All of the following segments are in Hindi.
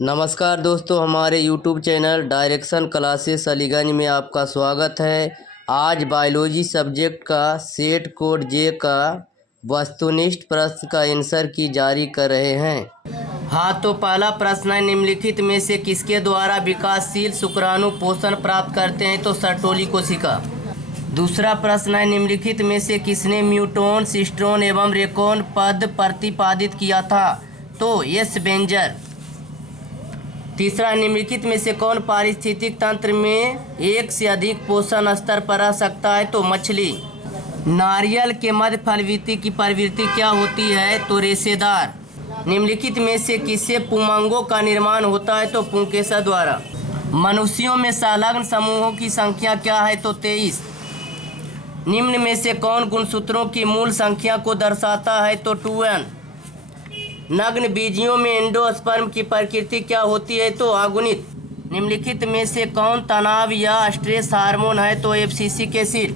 नमस्कार दोस्तों, हमारे YouTube channel direction classes Aliganj में आपका स्वागत है। आज बायोलॉजी सब्जेक्ट का सेट कोड जे का वस्तुनिष्ठ प्रश्न का आंसर की जारी कर रहे हैं। हाँ, तो पहला प्रश्न है, निम्नलिखित में से किसके द्वारा विकासशील शुक्राणु पोषण प्राप्त करते हैं? तो सर्टोली कोशिका। दूसरा प्रश्न है, निम्नलिखित में से किसने म्यूटोन, सिस्ट्रोन एवं रेकोन पद प्रतिपादित किया था? तो एस बेंजर। तीसरा, निम्नलिखित में से कौन पारिस्थितिक तंत्र में एक से अधिक पोषण स्तर पर रह सकता है? तो मछली। नारियल के मध्य फलवृत्ति की प्रवृत्ति क्या होती है? तो रेशेदार। निम्नलिखित में से किससे पुमंगों का निर्माण होता है? तो पुंकेसर द्वारा। मनुष्यों में संलग्न समूहों की संख्या क्या है? तो 23। निम्न में से कौन गुणसूत्रों की मूल संख्या को दर्शाता है? तो 2n। नग्न बीजियों में एंडोस्पर्म की प्रकृति क्या होती है? तो अगुणित। निम्नलिखित में से कौन तनाव या स्ट्रेस हार्मोन है? तो एब्सिसिक एसिड।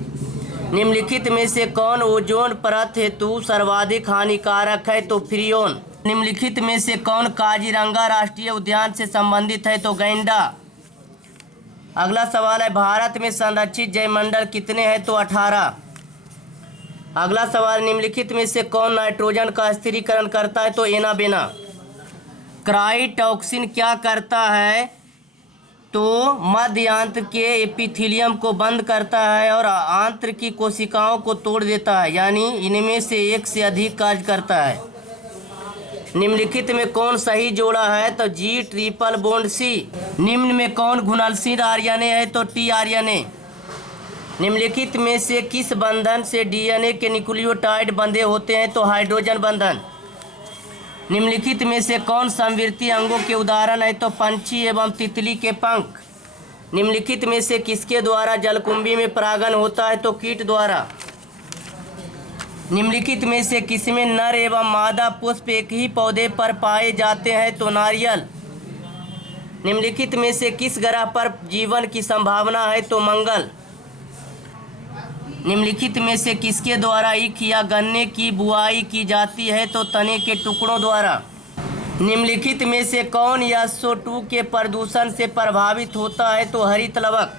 निम्नलिखित में से कौन ओजोन परत हेतु सर्वाधिक हानिकारक है? तो फ्रियोन। निम्नलिखित में से कौन काजीरंगा राष्ट्रीय उद्यान से संबंधित है? तो गैंडा। अगला सवाल है, भारत में संरक्षित जैवमंडल कितने हैं? तो 18। अगला सवाल, निम्नलिखित में से कौन नाइट्रोजन का स्थिरीकरण करता है? तो एनाबेना। क्राइटॉक्सिन क्या करता है? तो मध्य आंत्र के एपिथेलियम को बंद करता है और आंत्र की कोशिकाओं को तोड़ देता है, यानी इनमें से एक से अधिक कार्य करता है। निम्नलिखित में कौन सही जोड़ा है? तो जी ट्रिपल बॉन्ड सी। निम्न में कौन घुलनशील आरएनए है? तो टी आरएनए। निम्नलिखित में से किस बंधन से डीएनए के न्यूक्लियोटाइड बंधे होते हैं? तो हाइड्रोजन बंधन। निम्नलिखित में से कौन समवर्ती अंगों के उदाहरण है? तो पंछी एवं तितली के पंख। निम्नलिखित में से किसके द्वारा जलकुंभी में परागन होता है? तो कीट द्वारा। निम्नलिखित में से किसमें नर एवं मादा पुष्प एक ही पौधे पर पाए जाते हैं? तो नारियल। निम्नलिखित में से किस ग्रह पर जीवन की संभावना है? तो मंगल। निम्नलिखित में से किसके द्वारा ईख या गन्ने की बुआई की जाती है? तो तने के टुकड़ों द्वारा। निम्नलिखित में से कौन SO2 के प्रदूषण से प्रभावित होता है? तो हरित लवक।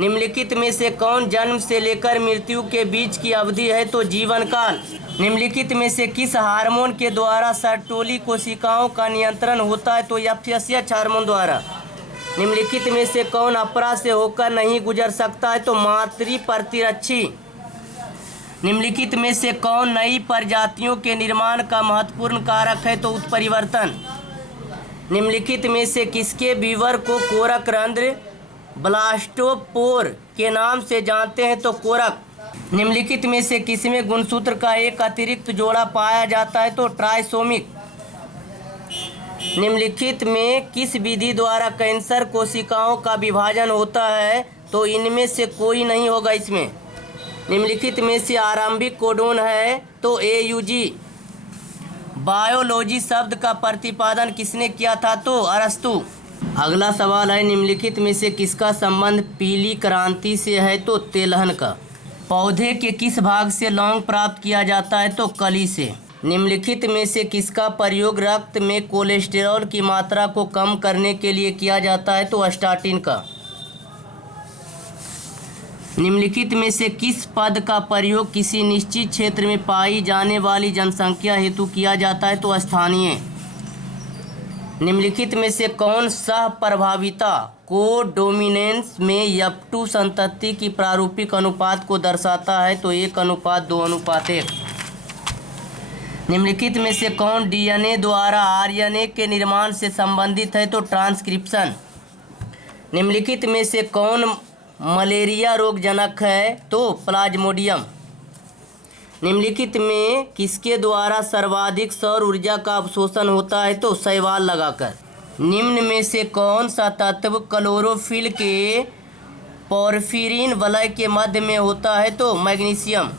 निम्नलिखित में से कौन जन्म से लेकर मृत्यु के बीच की अवधि है? तो जीवन काल। निम्नलिखित में से किस हार्मोन के द्वारा सर्टोली कोशिकाओं का नियंत्रण होता है? तो FSH हार्मोन द्वारा। निम्नलिखित में से कौन अपरा से होकर नहीं गुजर सकता है? तो मातृ प्रतिरक्षी। निम्नलिखित में से कौन नई प्रजातियों के निर्माण का महत्वपूर्ण कारक है? तो उत्परिवर्तन। निम्नलिखित में से किसके वीवर को कोरक रंध्र ब्लास्टोपोर के नाम से जानते हैं? तो कोरक। निम्नलिखित में से किसमें गुणसूत्र का एक अतिरिक्त जोड़ा पाया जाता है? तो ट्राइसोमिक। निम्नलिखित में किस विधि द्वारा कैंसर कोशिकाओं का विभाजन होता है? तो इनमें से कोई नहीं होगा इसमें। निम्नलिखित में से आरंभिक कोडोन है? तो AUG। बायोलॉजी शब्द का प्रतिपादन किसने किया था? तो अरस्तु। अगला सवाल है, निम्नलिखित में से किसका संबंध पीली क्रांति से है? तो तेलहन का। पौधे के किस भाग से लौंग प्राप्त किया जाता है? तो कली से। निम्नलिखित में से किसका प्रयोग रक्त में कोलेस्टेरॉल की मात्रा को कम करने के लिए किया जाता है? तो स्टाटिन का। निम्नलिखित में से किस पद का प्रयोग किसी निश्चित क्षेत्र में पाई जाने वाली जनसंख्या हेतु किया जाता है? तो स्थानीय। निम्नलिखित में से कौन सह प्रभाविता को डोमिनेंस में F2 संतति की प्रारूपिक अनुपात को दर्शाता है? तो 1:2:1। निम्नलिखित में से कौन डीएनए द्वारा आरएनए के निर्माण से संबंधित है? तो ट्रांसक्रिप्शन। निम्नलिखित में से कौन मलेरिया रोगजनक है? तो प्लाज्मोडियम। निम्नलिखित में किसके द्वारा सर्वाधिक सौर ऊर्जा का अवशोषण होता है? तो शैवाल लगाकर। निम्न में से कौन सा तत्व क्लोरोफिल के पोरफिरिन वलय के मध्य में होता है? तो मैग्नीशियम।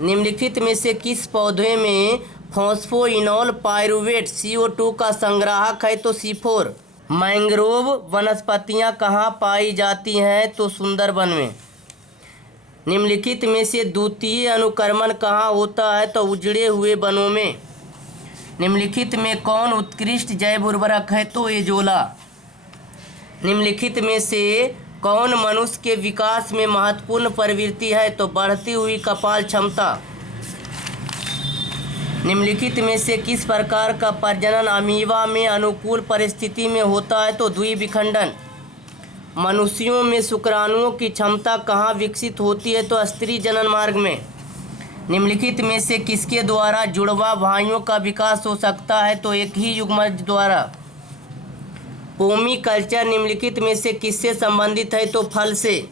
निम्नलिखित में से किस पौधे में फॉस्फोइनोल पाइरूवेट CO2 का संग्राहक है? तो C4। मैंग्रोव वनस्पतियां कहाँ पाई जाती हैं? तो सुंदरबन में। निम्नलिखित में से द्वितीय अनुक्रमण कहाँ होता है? तो उजड़े हुए वनों में। निम्नलिखित में कौन उत्कृष्ट जैव उर्वरक है? तो एजोला। निम्नलिखित में से कौन मनुष्य के विकास में महत्वपूर्ण प्रवृत्ति है? तो बढ़ती हुई कपाल क्षमता। निम्नलिखित में से किस प्रकार का प्रजनन अमीबा में अनुकूल परिस्थिति में होता है? तो द्विविखंडन। मनुष्यों में शुक्राणुओं की क्षमता कहाँ विकसित होती है? तो स्त्री जनन मार्ग में। निम्नलिखित में से किसके द्वारा जुड़वा भाइयों का विकास हो सकता है? तो एक ही युग्मज द्वारा। पोमी कल्चर निम्नलिखित में से किससे संबंधित है? तो फल से।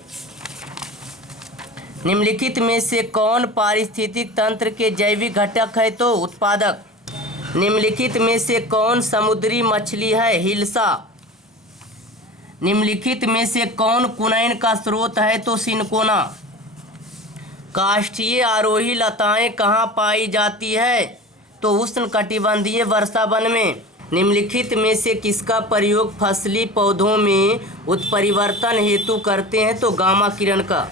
निम्नलिखित में से कौन पारिस्थितिक तंत्र के जैविक घटक है? तो उत्पादक। निम्नलिखित में से कौन समुद्री मछली है? हिल्सा। निम्नलिखित में से कौन कुनैन का स्रोत है? तो सिनकोना। काष्ठीय आरोही लताएं कहाँ पाई जाती है? तो उष्णकटिबंधीय वर्षा वन में। निम्नलिखित में से किसका प्रयोग फसली पौधों में उत्परिवर्तन हेतु करते हैं? तो गामा किरण का।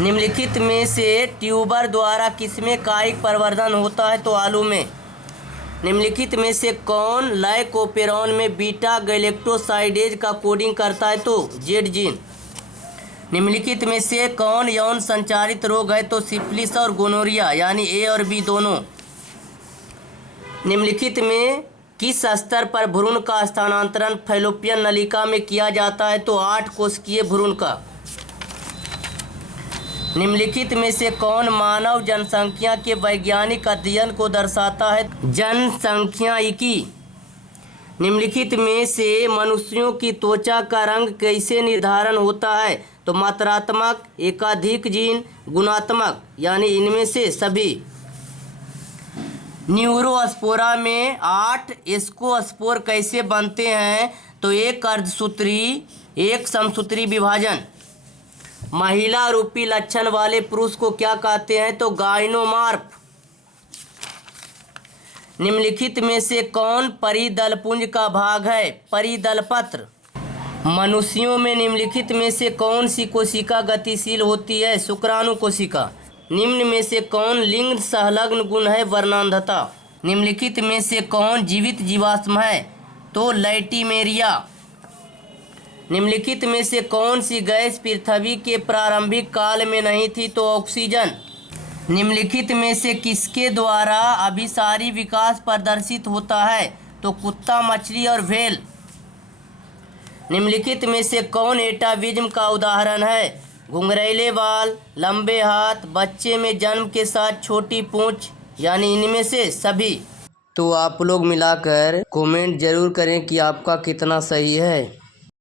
निम्नलिखित में से ट्यूबर द्वारा किसमें कायिक प्रवर्धन होता है? तो आलू में। निम्नलिखित में से कौन लाइकोपेरॉन में बीटा गैलेक्टोसाइडेज का कोडिंग करता है? तो जेड जीन। निम्नलिखित में से कौन यौन संचारित रोग है? तो सिफिलिस और गोनोरिया यानी ए और बी दोनों। निम्नलिखित में किस स्तर पर भ्रूण का स्थानांतरण फैलोपियन नलिका में किया जाता है? तो 8 कोशिकीय भ्रूण का। निम्नलिखित में से कौन मानव जनसंख्या के वैज्ञानिक अध्ययन को दर्शाता है? जनसंख्यायिकी। निम्नलिखित में से मनुष्यों की त्वचा का रंग कैसे निर्धारण होता है? तो मात्रात्मक, एकाधिक जीन, गुणात्मक यानी इनमें से सभी। न्यूरोस्पोरा में 8 एस्कोस्पोर कैसे बनते हैं? तो एक अर्धसूत्री, एक समसूत्री विभाजन। महिला रूपी लक्षण वाले पुरुष को क्या कहते हैं? तो गाइनोमॉर्फ। निम्नलिखित में से कौन परिदलपुंज का भाग है? परिदलपत्र। मनुष्यों में निम्नलिखित में से कौन सी कोशिका गतिशील होती है? शुक्राणु कोशिका। निम्न में से कौन लिंग संलग्न गुण है? वर्णांधता। निम्नलिखित में से कौन जीवित जीवाश्म है? तो लैटिमेरिया। निम्नलिखित में से कौन सी गैस पृथ्वी के प्रारंभिक काल में नहीं थी? तो ऑक्सीजन। निम्नलिखित में से किसके द्वारा अभिसारी विकास प्रदर्शित होता है? तो कुत्ता, मछली और व्हेल। निम्नलिखित में से कौन एटाविज्म का उदाहरण है? घुंघरैले बाल, लंबे हाथ, बच्चे में जन्म के साथ छोटी पूंछ यानी इनमें से सभी। तो आप लोग मिलाकर कमेंट जरूर करें कि आपका कितना सही है।